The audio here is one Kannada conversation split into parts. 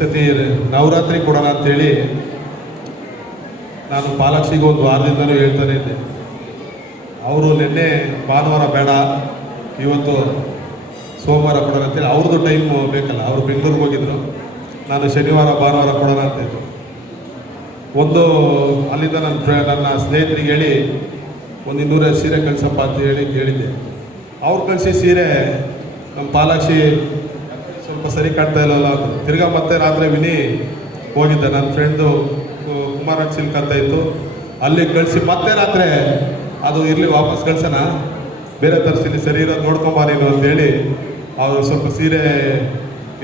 ಸತಿ ನವರಾತ್ರಿ ಕೊಡೋಣ ಅಂತೇಳಿ ನಾನು ಪಾಲಾಕ್ಷಿಗೆ ಒಂದು ವಾರದಿಂದಲೂ ಹೇಳ್ತಾನೆ ಇದ್ದೆ. ಅವರು ನಿನ್ನೆ ಭಾನುವಾರ ಬೇಡ, ಇವತ್ತು ಸೋಮವಾರ ಕೊಡೋಣ ಅಂತೇಳಿ ಅವ್ರದ್ದು ಟೈಮ್ ಬೇಕಲ್ಲ, ಅವರು ಬೆಂಗಳೂರಿಗೆ ಹೋಗಿದ್ರು. ನಾನು ಶನಿವಾರ ಭಾನುವಾರ ಕೊಡೋಣ ಅಂತ ಇದ್ದು ಒಂದು ಅಲ್ಲಿಂದ ನನ್ನ ಸ್ನೇಹಿತರಿಗೆ ಹೇಳಿ ಒಂದು 200 ಸೀರೆ ಕಳಿಸಪ್ಪ ಅಂತ ಹೇಳಿ ಕೇಳಿದ್ದೆ. ಅವ್ರು ಕಳಿಸಿ ಸೀರೆ ನಮ್ಮ ಪಾಲಾಕ್ಷಿ ಸ್ವಲ್ಪ ಸರಿ ಕಾಣ್ತಾ ಇಲ್ಲಲ್ಲ ಅಂತ ತಿರ್ಗಾ ಮತ್ತೆ ರಾತ್ರಿ ವಿನಿ ಹೋಗಿದ್ದೆ. ನನ್ನ ಫ್ರೆಂಡ್ದು ಕುಮಾರನ್ ಸಿಲ್ಕ್ ಅಂತ ಇತ್ತು, ಅಲ್ಲಿ ಕಳಿಸಿ ಮತ್ತೆ ರಾತ್ರಿ ಅದು ಇರಲಿ ವಾಪಸ್ ಕಳ್ಸೋಣ, ಬೇರೆ ತರಿಸಿಲಿ ಸರಿ ಇರೋದು ನೋಡ್ಕೊಂಬ ನೀನು ಅಂತೇಳಿ ಅವರು ಸ್ವಲ್ಪ ಸೀರೆ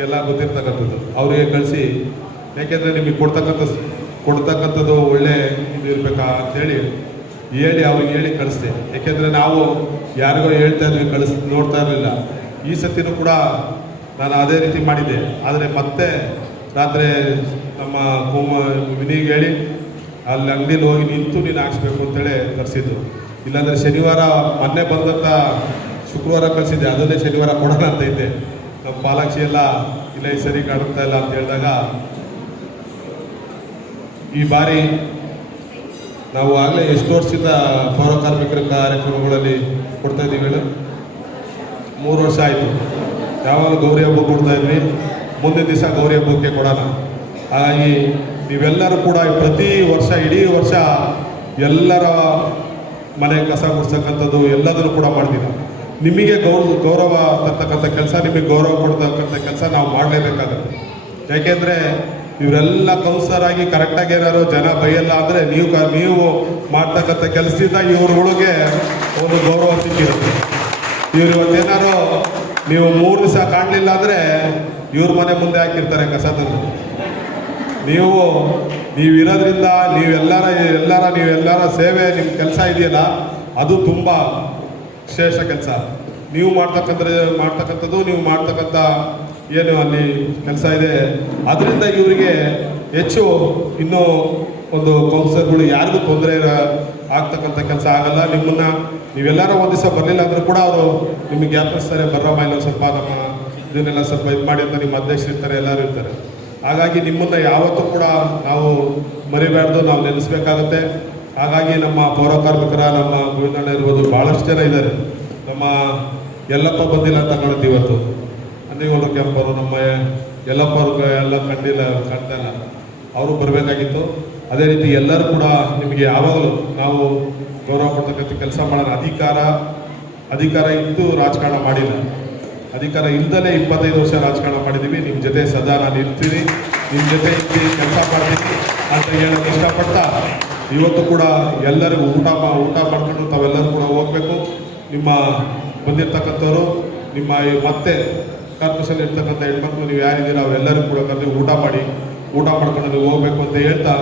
ಎಲ್ಲ ಗೊತ್ತಿರ್ತಕ್ಕಂಥದ್ದು ಅವರಿಗೆ ಕಳಿಸಿ, ಯಾಕೆಂದರೆ ನಿಮಗೆ ಕೊಡ್ತಕ್ಕಂಥದ್ದು ಒಳ್ಳೆ ಇದು ಇರಬೇಕಾ ಅಂಥೇಳಿ ಅವ್ರಿಗೆ ಹೇಳಿ ಕಳಿಸ್ದೆ. ಯಾಕೆಂದರೆ ನಾವು ಯಾರಿಗೋ ಹೇಳ್ತಾ ಇದ್ವಿ, ನೋಡ್ತಾ ಇರಲಿಲ್ಲ. ಈ ಸತಿನೂ ಕೂಡ ನಾನು ಅದೇ ರೀತಿ ಮಾಡಿದ್ದೆ. ಆದರೆ ಮತ್ತೆ ರಾತ್ರಿ ನಮ್ಮ ವಿನಿಗೆ ಹೇಳಿ ಅಲ್ಲಿ ಅಂಗಡಿಲಿ ಹೋಗಿ ನಿಂತು ನೀನು ಹಾಕ್ಸ್ಬೇಕು ಅಂತೇಳಿ ತರಿಸಿದ್ದು. ಇಲ್ಲಾಂದರೆ ಶನಿವಾರ ಮೊನ್ನೆ ಬಂದಂಥ ಶುಕ್ರವಾರ ಕಳಿಸಿದ್ದೆ, ಅದನ್ನೇ ಶನಿವಾರ ಕೊಡೋಣ ಅಂತ ಇದ್ದೆ. ನಮ್ಮ ಪಾಲಾಕ್ಷಿ ಎಲ್ಲ ಇಲ್ಲ ಈ ಸರಿ ಕಾಣುತ್ತಾ ಇಲ್ಲ ಅಂತ ಹೇಳಿದಾಗ, ಈ ಬಾರಿ ನಾವು ಆಗಲೇ ಎಷ್ಟು ವರ್ಷದಿಂದ ಪೌರ ಕಾರ್ಮಿಕರ ಕಾರ್ಯಕ್ರಮಗಳಲ್ಲಿ ಕೊಡ್ತಾ ಇದ್ದೀವಿ ಹೇಳು? 3 ವರ್ಷ ಆಯಿತು. ಯಾವಾಗ ಗೌರಿ ಹಬ್ಬ ಕೊಡ್ತಾ ಇದ್ವಿ, ಮುಂದಿನ ದಿವಸ ಗೌರಿ ಹಬ್ಬಕ್ಕೆ ಕೊಡೋಣ. ಹಾಗಾಗಿ ನೀವೆಲ್ಲರೂ ಕೂಡ ಪ್ರತಿ ವರ್ಷ ಇಡೀ ವರ್ಷ ಎಲ್ಲರ ಮನೆ ಕಸ ಗುಡಿಸ್ತಕ್ಕಂಥದ್ದು ಎಲ್ಲದನ್ನು ಕೂಡ ಮಾಡ್ತೀರ. ನಿಮಗೆ ಗೌರವ ತರ್ತಕ್ಕಂಥ ಕೆಲಸ, ನಿಮಗೆ ಗೌರವ ಕೊಡ್ತಕ್ಕಂಥ ಕೆಲಸ ನಾವು ಮಾಡಲೇಬೇಕಾಗುತ್ತೆ. ಯಾಕೆಂದರೆ ಇವರೆಲ್ಲ ಕೌನ್ಸಲರ್ ಆಗಿ ಕರೆಕ್ಟಾಗಿ ಏನಾದ್ರು ಜನ ಬೈಯಲ್ಲ ಅಂದರೆ ನೀವು ಮಾಡ್ತಕ್ಕಂಥ ಕೆಲಸದಿಂದ ಇವ್ರುಗಳಿಗೆ ಒಂದು ಗೌರವ ಸಿಕ್ಕಿರುತ್ತೆ. ಇವ್ರು ಇವತ್ತೇನಾದ್ರು ನೀವು 3 ದಿವಸ ಕಾಣಲಿಲ್ಲ ಅಂದರೆ ಇವ್ರ ಮನೆ ಮುಂದೆ ಹಾಕಿರ್ತಾರೆ ಕಸ ತಂದು. ನೀವಿರೋದ್ರಿಂದ ನೀವೆಲ್ಲರ ಸೇವೆ, ನಿಮ್ಮ ಕೆಲಸ ಇದೆಯಲ್ಲ, ಅದು ತುಂಬ ಶ್ರೇಷ್ಠ ಕೆಲಸ. ನೀವು ಮಾಡ್ತಕ್ಕಂಥದ್ದು ನೀವು ಮಾಡ್ತಕ್ಕಂಥ ಏನು ಅಲ್ಲಿ ಕೆಲಸ ಇದೆ, ಅದರಿಂದ ಇವರಿಗೆ ಹೆಚ್ಚು ಇನ್ನೂ ಒಂದು ಕೌನ್ಸಲರ್ಗಳು ಯಾರಿಗೂ ತೊಂದರೆ ಆಗ್ತಕ್ಕಂಥ ಕೆಲಸ ಆಗಲ್ಲ. ನೀವೆಲ್ಲರೂ ಒಂದು ದಿವಸ ಬರಲಿಲ್ಲ ಅಂದರೂ ಕೂಡ ಅವರು ನಿಮಗೆ ಜ್ಞಾಪಿಸ್ತಾರೆ, ಬರ್ರಮ್ಮ ಇಲ್ಲ ಸ್ವಲ್ಪ ನಮ್ಮ ಇದನ್ನೆಲ್ಲ ಸ್ವಲ್ಪ ಇದು ಮಾಡಿ ಅಂತ ನಿಮ್ಮ ಅಧ್ಯಕ್ಷರು ಇರ್ತಾರೆ, ಎಲ್ಲರೂ ಇರ್ತಾರೆ. ಹಾಗಾಗಿ ನಿಮ್ಮನ್ನು ಯಾವತ್ತೂ ಕೂಡ ನಾವು ಮರಿಬಾರ್ದು, ನಾವು ನೆನೆಸ್ಬೇಕಾಗತ್ತೆ. ಹಾಗಾಗಿ ನಮ್ಮ ಪೌರ ಕಾರ್ಮಿಕರ, ನಮ್ಮ ಗೋವಿಂದಣ್ಣ ಇರ್ಬೋದು, ಭಾಳಷ್ಟು ಜನ ಇದ್ದಾರೆ. ನಮ್ಮ ಯಲ್ಲಪ್ಪ ಬಂದಿಲ್ಲ ಅಂತ ಕಾಣುತ್ತೆ ಇವತ್ತು, ಅನ್ನಿಗೋಡು ಕೆಂಪರು, ನಮ್ಮ ಯಲ್ಲಪ್ಪ ಅವ್ರಿಗೆ ಎಲ್ಲ ಕಾಣ್ತಲ್ಲ, ಅವರು ಬರಬೇಕಾಗಿತ್ತು. ಅದೇ ರೀತಿ ಎಲ್ಲರೂ ಕೂಡ ನಿಮಗೆ ಯಾವಾಗಲೂ ನಾವು ಗೌರವ ಕೊಡ್ತಕ್ಕಂಥ ಕೆಲಸ ಮಾಡೋಣ. ಅಧಿಕಾರ ಇದ್ದು ರಾಜಕಾರಣ ಮಾಡಿಲ್ಲ, ಅಧಿಕಾರ ಇಲ್ಲದಲೇ 25 ವರ್ಷ ರಾಜಕಾರಣ ಮಾಡಿದ್ದೀವಿ. ನಿಮ್ಮ ಜೊತೆ ಸದಾ ನಾನು ಇರ್ತೀನಿ, ನಿಮ್ಮ ಜೊತೆ ಇದ್ದು ಕೆಲಸ ಮಾಡ್ತೀನಿ ಅಂತ ಹೇಳೋಕ್ಕೆ ಇಷ್ಟಪಡ್ತಾ, ಇವತ್ತು ಕೂಡ ಎಲ್ಲರಿಗೂ ಊಟ ಮಾಡ್ಕೊಂಡು ತಾವೆಲ್ಲರೂ ಕೂಡ ಹೋಗಬೇಕು. ನಿಮ್ಮ ಬಂದಿರ್ತಕ್ಕಂಥವ್ರು, ನಿಮ್ಮ ಮತ್ತೆ ಕಾರ್ಪೊರೇಷನ್ ಇರ್ತಕ್ಕಂಥ ಹೆಣ್ಮಕ್ಳು ನೀವು ಯಾರಿದ್ದೀರ ಅವರೆಲ್ಲರೂ ಕೂಡ ಕರೆದು ಊಟ ಮಾಡ್ಕೊಂಡು ನೀವು ಹೋಗಬೇಕು ಅಂತ ಹೇಳ್ತಾ